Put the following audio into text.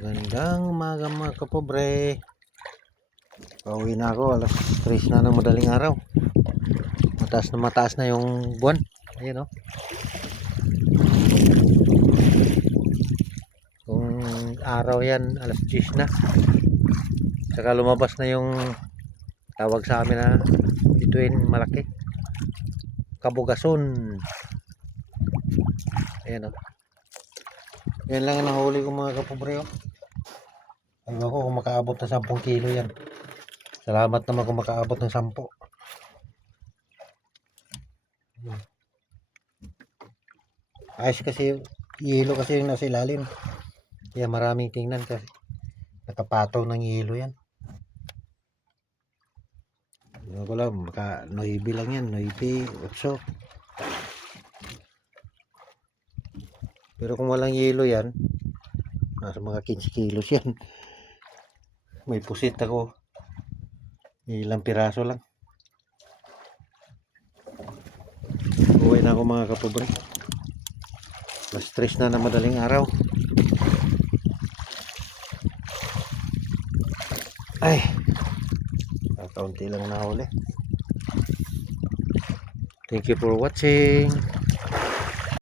Magandang umaga mga kapobre. Pauwi na ako, alas 3 na ng madaling araw. Mataas na yung buwan. Ayan o. Kung araw yan, alas 10 na. Saka lumabas na yung tawag sa amin na bituin malaki. Kabugason. Ayan o. Yan lang ang nahuli ko mga kapobre o. Ano ko kung makaabot na 10 kilo yan. Salamat naman kung makaabot ng 10. Ayos kasi yelo kasi yung nasa ilalim. Kaya maraming tingnan kasi nakapataw ng yelo yan. Ano ko lang, baka 9 lang yan, 9, 8. Pero kung walang yelo yan, nasa mga 15 kilos yan. May pusit ako. Ilang piraso lang. Uwi na ako mga kapobre. Mas stress na na madaling araw. Ay, kaunti lang nahuli. Thank you for watching.